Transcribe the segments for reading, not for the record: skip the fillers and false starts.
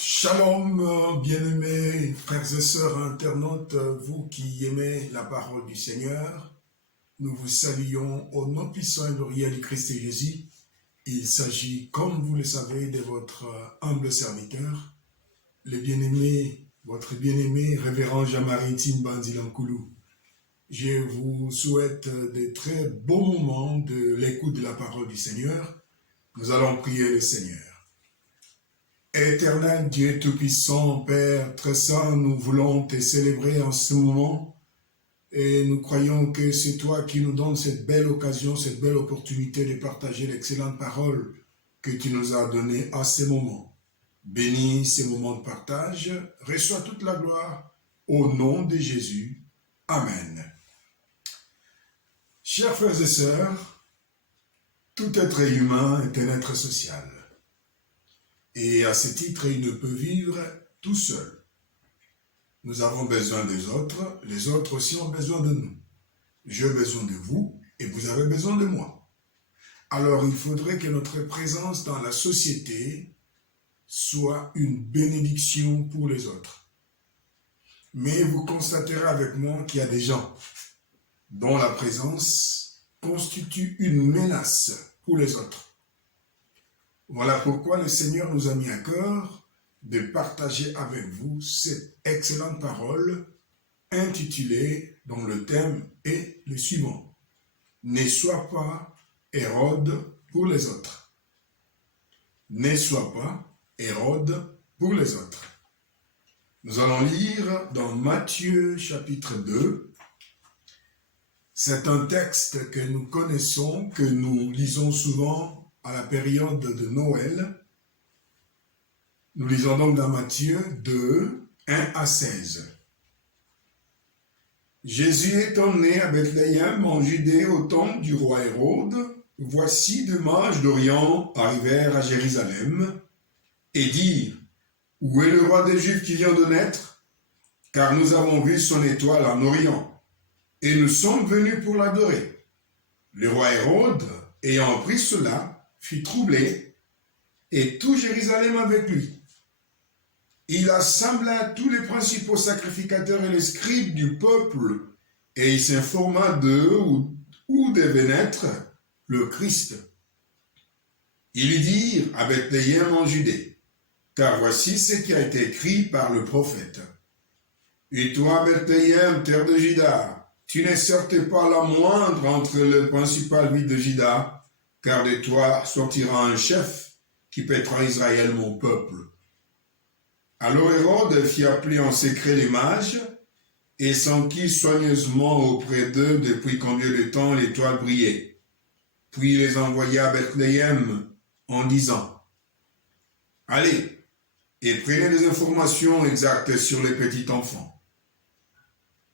Shalom, bien-aimés frères et sœurs internautes, vous qui aimez la parole du Seigneur, nous vous saluons au nom puissant et glorieux du Christ et Jésus. Il s'agit, comme vous le savez, de votre humble serviteur, le bien-aimé, votre bien-aimé révérend Jean-Marie Timbanzilankoulou. Je vous souhaite de très bons moments de l'écoute de la parole du Seigneur. Nous allons prier le Seigneur. Éternel Dieu Tout-Puissant, Père très saint, nous voulons te célébrer en ce moment et nous croyons que c'est toi qui nous donnes cette belle occasion, cette belle opportunité de partager l'excellente parole que tu nous as donnée à ce moment. Bénis ces moments de partage, reçois toute la gloire au nom de Jésus. Amen. Chers frères et sœurs, tout être humain est un être social. Et à ce titre, il ne peut vivre tout seul. Nous avons besoin des autres, les autres aussi ont besoin de nous. J'ai besoin de vous et vous avez besoin de moi. Alors il faudrait que notre présence dans la société soit une bénédiction pour les autres. Mais vous constaterez avec moi qu'il y a des gens dont la présence constitue une menace pour les autres. Voilà pourquoi le Seigneur nous a mis à cœur de partager avec vous cette excellente parole intitulée, dont le thème est le suivant. Ne sois pas Hérode pour les autres. Ne sois pas Hérode pour les autres. Nous allons lire dans Matthieu chapitre 2. C'est un texte que nous connaissons, que nous lisons souvent à la période de Noël. Nous lisons donc dans Matthieu 2, 1 à 16. Jésus étant né à Bethléem en Judée au temps du roi Hérode, voici deux mages d'Orient arrivèrent à Jérusalem et dirent : Où est le roi des Juifs qui vient de naître ? Car nous avons vu son étoile en Orient, et nous sommes venus pour l'adorer. Le roi Hérode, ayant appris cela, fut troublé, et tout Jérusalem avec lui. Il assembla tous les principaux sacrificateurs et les scribes du peuple, et il s'informa d'eux où devait naître le Christ. Ils lui dirent à Bethléem en Judée, car voici ce qui a été écrit par le prophète. Et toi, Bethléem, terre de Juda, tu n'es certes pas la moindre entre les principales villes de Juda, car de toi sortira un chef qui paîtra Israël, mon peuple. Alors Hérode fit appeler en secret les mages et s'enquit soigneusement auprès d'eux depuis combien de temps l'étoile brillait. Puis il les envoya à Bethléem en disant : Allez, et prenez des informations exactes sur les petits enfants.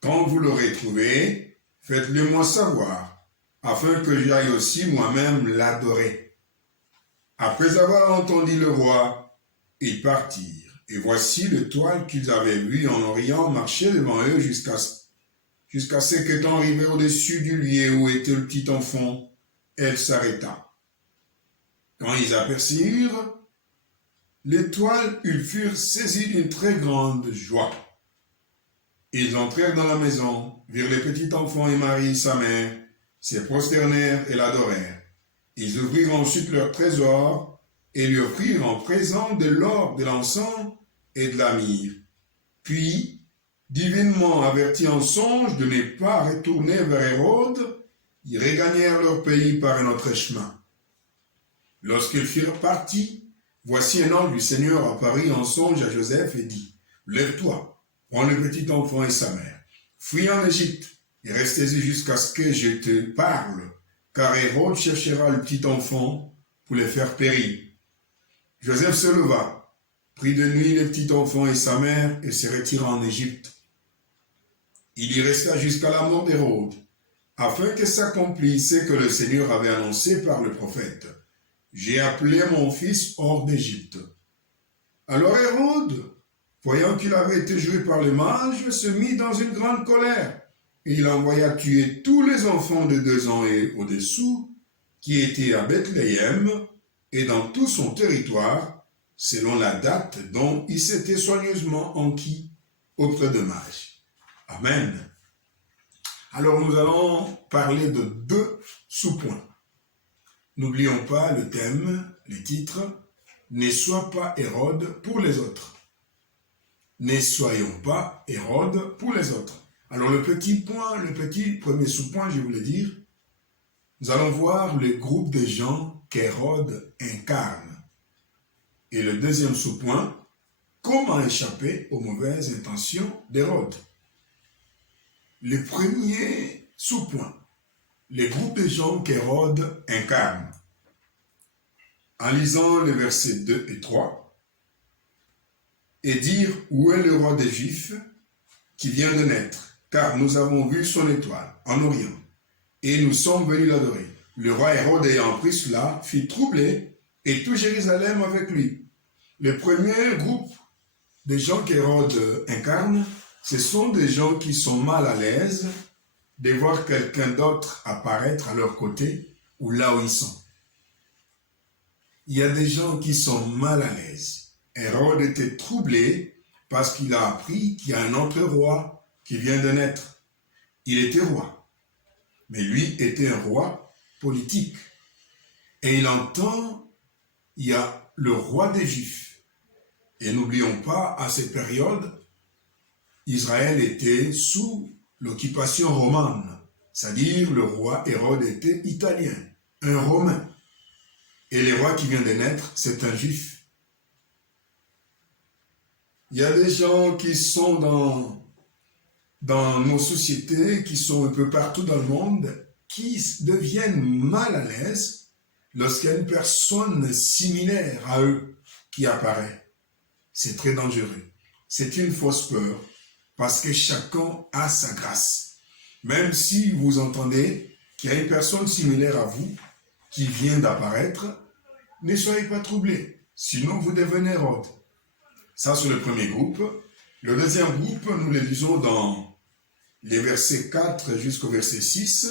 Quand vous l'aurez trouvé, faites-le moi savoir, afin que j'aille aussi moi-même l'adorer. Après avoir entendu le roi, ils partirent. Et voici l'étoile qu'ils avaient vue en Orient marcher devant eux jusqu'à ce qu'étant arrivée au-dessus du lieu où était le petit enfant, elle s'arrêta. Quand ils aperçurent l'étoile, ils furent saisis d'une très grande joie. Ils entrèrent dans la maison, virent le petit enfant et Marie, sa mère, se prosternèrent et l'adorèrent. Ils ouvrirent ensuite leur trésor et lui offrirent en présent de l'or, de l'encens et de la myrrhe. Puis, divinement avertis en songe de ne pas retourner vers Hérode, ils regagnèrent leur pays par un autre chemin. Lorsqu'ils furent partis, voici un ange du Seigneur apparut en songe à Joseph et dit : Lève-toi, prends le petit enfant et sa mère, fuis en Égypte et restez-y jusqu'à ce que je te parle, car Hérode cherchera le petit enfant pour le faire périr. Joseph se leva, prit de nuit le petit enfant et sa mère et se retira en Égypte. Il y resta jusqu'à la mort d'Hérode, afin que s'accomplisse ce que le Seigneur avait annoncé par le prophète. J'ai appelé mon fils hors d'Égypte. Alors Hérode, voyant qu'il avait été joué par les mages, se mit dans une grande colère. Et il envoya tuer tous les enfants de 2 ans et au-dessous qui étaient à Bethléem et dans tout son territoire, selon la date dont il s'était soigneusement enquis auprès de mages. Amen. Alors nous allons parler de 2 sous-points. N'oublions pas le thème, le titre, « Ne sois pas Hérode pour les autres ». Ne soyons pas Hérode pour les autres. Alors le petit premier sous-point, je voulais dire, nous allons voir le groupe de gens qu'Hérode incarne. Et le deuxième sous-point, comment échapper aux mauvaises intentions d'Hérode. Le premier sous-point, le groupe de gens qu'Hérode incarne. En lisant les versets 2 et 3, et dire où est le roi des Juifs qui vient de naître, car nous avons vu son étoile en Orient, et nous sommes venus l'adorer. Le roi Hérode ayant pris cela fut troublé, et tout Jérusalem avec lui. Le premier groupe de gens qu'Hérode incarne, ce sont des gens qui sont mal à l'aise de voir quelqu'un d'autre apparaître à leur côté ou là où ils sont. Il y a des gens qui sont mal à l'aise. Hérode était troublé parce qu'il a appris qu'il y a un autre roi qui vient de naître. Il était roi, mais lui était un roi politique. Et il entend, il y a le roi des Juifs. Et n'oublions pas, à cette période, Israël était sous l'occupation romane, c'est-à-dire le roi Hérode était italien, un Romain. Et le roi qui vient de naître, c'est un Juif. Il y a des gens qui sont dans nos sociétés, qui sont un peu partout dans le monde, qui deviennent mal à l'aise lorsqu'il y a une personne similaire à eux qui apparaît. C'est très dangereux. C'est une fausse peur, parce que chacun a sa grâce. Même si vous entendez qu'il y a une personne similaire à vous qui vient d'apparaître, ne soyez pas troublés, sinon vous devenez Hérode. Ça, c'est le premier groupe. Le deuxième groupe, nous le lisons dans les versets 4 jusqu'au verset 6.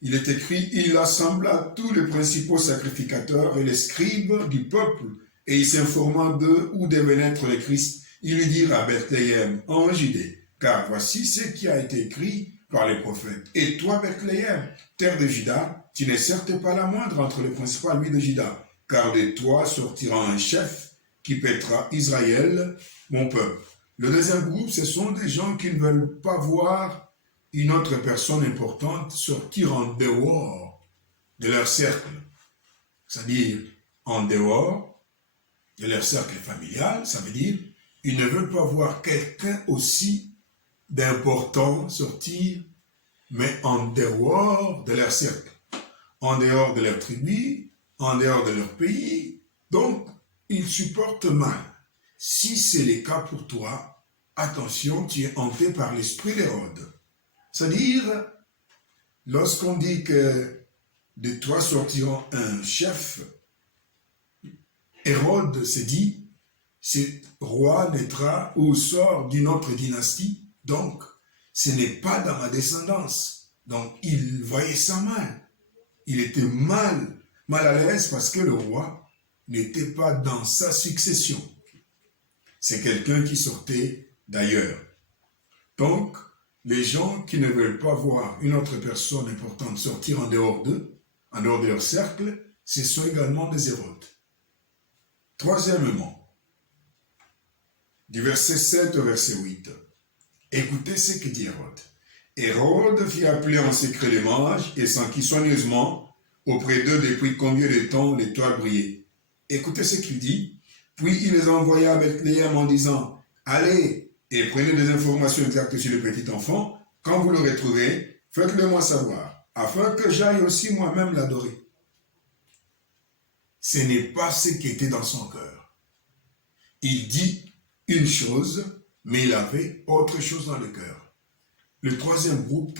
Il est écrit, « Il assembla tous les principaux sacrificateurs et les scribes du peuple, et il s'informa d'eux où devait naître le Christ. Il lui dira à Bethléem, en Judée, car voici ce qui a été écrit par les prophètes. Et toi, Bethléem, terre de Juda, tu n'es certes pas la moindre entre les principaux lui de Juda, car de toi sortira un chef qui paîtra Israël, mon peuple. » Le deuxième groupe, ce sont des gens qui ne veulent pas voir une autre personne importante sortir en dehors de leur cercle, c'est-à-dire en dehors de leur cercle familial, ça veut dire ils ne veulent pas voir quelqu'un aussi d'important sortir, mais en dehors de leur cercle, en dehors de leur tribu, en dehors de leur pays. Donc, ils supportent mal. Si c'est le cas pour toi, attention, tu es hanté par l'esprit d'Hérode. C'est-à-dire, lorsqu'on dit que de toi sortira un chef, Hérode se dit, ce roi naîtra ou sort d'une autre dynastie, donc ce n'est pas dans ma descendance. Donc il voyait ça mal. Il était mal à l'aise parce que le roi n'était pas dans sa succession. C'est quelqu'un qui sortait d'ailleurs. Donc, les gens qui ne veulent pas voir une autre personne importante sortir en dehors d'eux, en dehors de leur cercle, ce sont également des Hérodes. Troisièmement, du verset 7 au verset 8, écoutez ce que dit Hérode. Hérode fit appeler en secret les mages et s'enquit soigneusement auprès d'eux depuis combien de temps l'étoile brillait. Écoutez ce qu'il dit. Puis il les envoya à Bethléem en disant, allez et prenez des informations exactes sur le petit enfant. Quand vous l'aurez trouvé, faites-le moi savoir, afin que j'aille aussi moi-même l'adorer. Ce n'est pas ce qui était dans son cœur. Il dit une chose, mais il avait autre chose dans le cœur. Le troisième groupe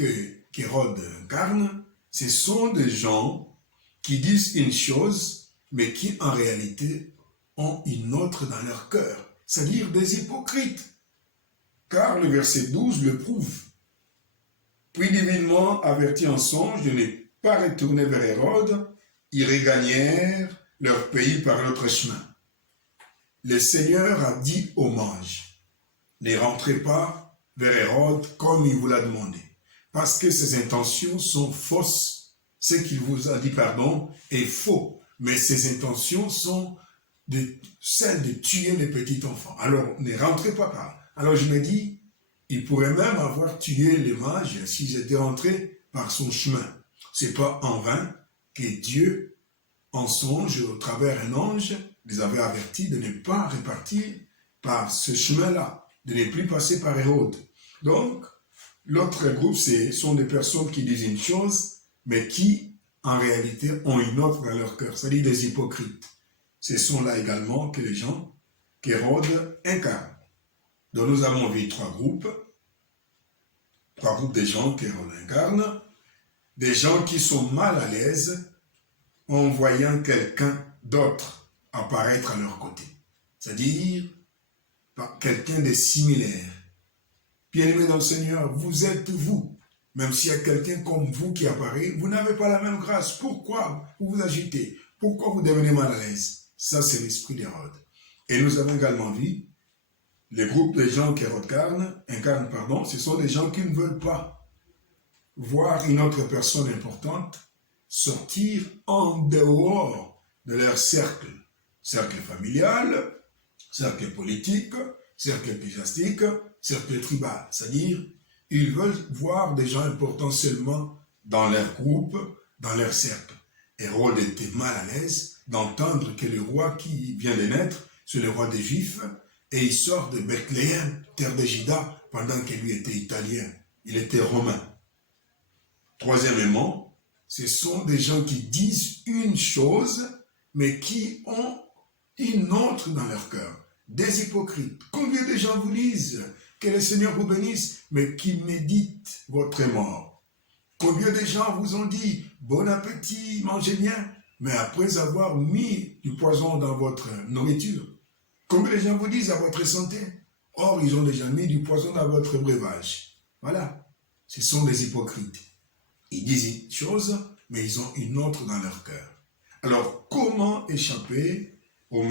qu'Hérode incarne, ce sont des gens qui disent une chose, mais qui en réalité ont une autre dans leur cœur, c'est-à-dire des hypocrites. Car le verset 12 le prouve. Puis divinement avertis en songe de ne pas retourner vers Hérode, ils regagnèrent leur pays par l'autre chemin. Le Seigneur a dit aux mages, ne rentrez pas vers Hérode comme il vous l'a demandé, parce que ses intentions sont fausses. Ce qu'il vous a dit, est faux, mais ses intentions sont celles de tuer les petits enfants. Alors, ne rentrez pas par là. Alors je me dis, il pourrait même avoir tué les mages s'ils étaient rentrés par son chemin. C'est pas en vain que Dieu, en songe, au travers un ange, les avait avertis de ne pas repartir par ce chemin-là, de ne plus passer par Hérode. Donc, l'autre groupe, ce sont des personnes qui disent une chose, mais qui, en réalité, ont une autre dans leur cœur, c'est-à-dire des hypocrites. Ce sont là également que les gens qu'Hérode incarne. Donc, nous avons vu trois groupes de gens qu'Hérode incarne, des gens qui sont mal à l'aise en voyant quelqu'un d'autre apparaître à leur côté. C'est-à-dire, quelqu'un de similaire. Bien-aimés dans le Seigneur, vous êtes vous. Même s'il y a quelqu'un comme vous qui apparaît, vous n'avez pas la même grâce. Pourquoi vous vous agitez? Pourquoi vous devenez mal à l'aise? Ça, c'est l'esprit d'Hérode. Et nous avons également vu les groupes de gens qu'Hérode incarne, ce sont des gens qui ne veulent pas voir une autre personne importante sortir en dehors de leur cercle. Cercle familial, cercle politique, cercle ecclésiastique, cercle tribal. C'est-à-dire, ils veulent voir des gens importants seulement dans leur groupe, dans leur cercle. Hérode était mal à l'aise d'entendre que le roi qui vient de naître, c'est le roi des Juifs, et il sort de Bethléem, terre de Juda, pendant que lui était italien. Il était romain. Troisièmement, ce sont des gens qui disent une chose, mais qui ont une autre dans leur cœur. Des hypocrites. Combien de gens vous disent que le Seigneur vous bénisse, mais qui méditent votre mort? Combien de gens vous ont dit bon appétit, mangez bien, mais après avoir mis du poison dans votre nourriture? Combien de gens vous disent à votre santé? Or, ils ont déjà mis du poison dans votre breuvage. Voilà. Ce sont des hypocrites. Ils disent une chose, mais ils ont une autre dans leur cœur. Alors, comment échapper aux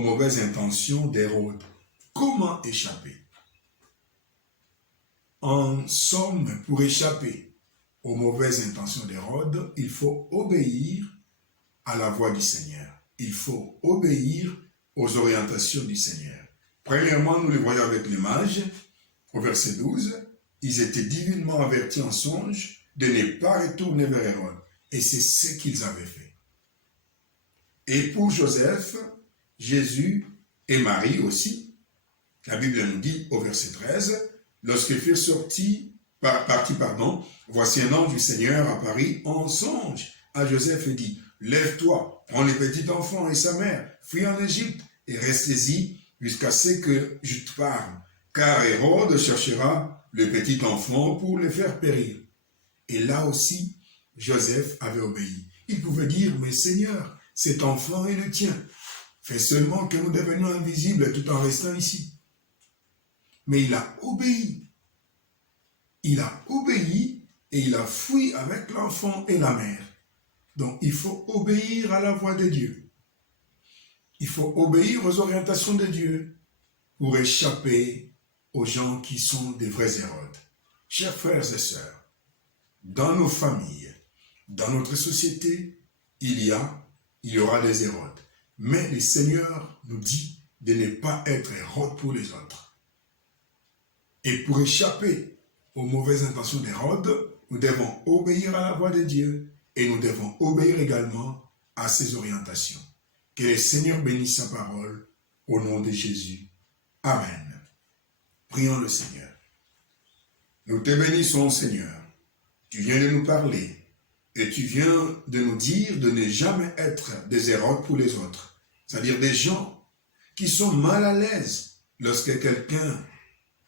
mauvaises intentions d'Hérode? Comment échapper? En somme, pour échapper aux mauvaises intentions d'Hérode, il faut obéir à la voix du Seigneur. Il faut obéir aux orientations du Seigneur. Premièrement, nous les voyons avec les mages, au verset 12, ils étaient divinement avertis en songe de ne pas retourner vers Hérode. Et c'est ce qu'ils avaient fait. Et pour Joseph, Jésus et Marie aussi, la Bible nous dit au verset 13, lorsqu'ils furent partis, voici un ange du Seigneur apparut en songe à Joseph et dit, lève-toi, prends le petit enfant et sa mère, fuis en Égypte et restez-y jusqu'à ce que je te parle, car Hérode cherchera le petit enfant pour le faire périr. Et là aussi, Joseph avait obéi. Il pouvait dire, mais Seigneur, cet enfant est le tien. Fais seulement que nous devenions invisibles tout en restant ici. Mais il a obéi. Il a obéi et il a fui avec l'enfant et la mère. Donc, il faut obéir à la voix de Dieu. Il faut obéir aux orientations de Dieu pour échapper aux gens qui sont des vrais Hérodes. Chers frères et sœurs, dans nos familles, dans notre société, il y aura des Hérodes. Mais le Seigneur nous dit de ne pas être Hérode pour les autres. Et pour échapper aux mauvaises intentions d'Hérode, nous devons obéir à la voix de Dieu et nous devons obéir également à ses orientations. Que le Seigneur bénisse sa parole au nom de Jésus. Amen. Prions le Seigneur. Nous te bénissons, Seigneur. Tu viens de nous parler et tu viens de nous dire de ne jamais être des Hérodes pour les autres. C'est-à-dire des gens qui sont mal à l'aise lorsque quelqu'un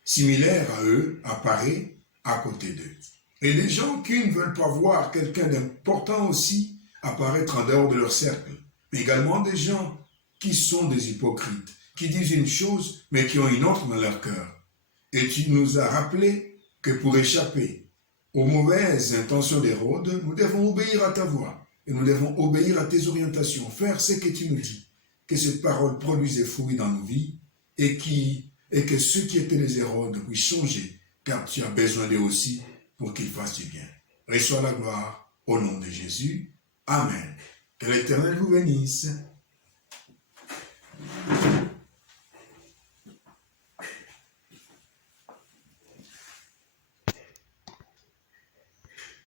similaire à eux apparaît à côté d'eux. Et des gens qui ne veulent pas voir quelqu'un d'important aussi apparaître en dehors de leur cercle. Mais également des gens qui sont des hypocrites, qui disent une chose mais qui ont une autre dans leur cœur. Et tu nous as rappelé que pour échapper aux mauvaises intentions d'Hérode, nous devons obéir à ta voix. et nous devons obéir à tes orientations, faire ce que tu nous dis, que cette parole produise des fruits dans nos vies et que ceux qui étaient les Hérodes puissent changer, car tu as besoin d'eux aussi pour qu'ils fassent du bien. Reçois la gloire au nom de Jésus. Amen. Que l'Éternel vous bénisse.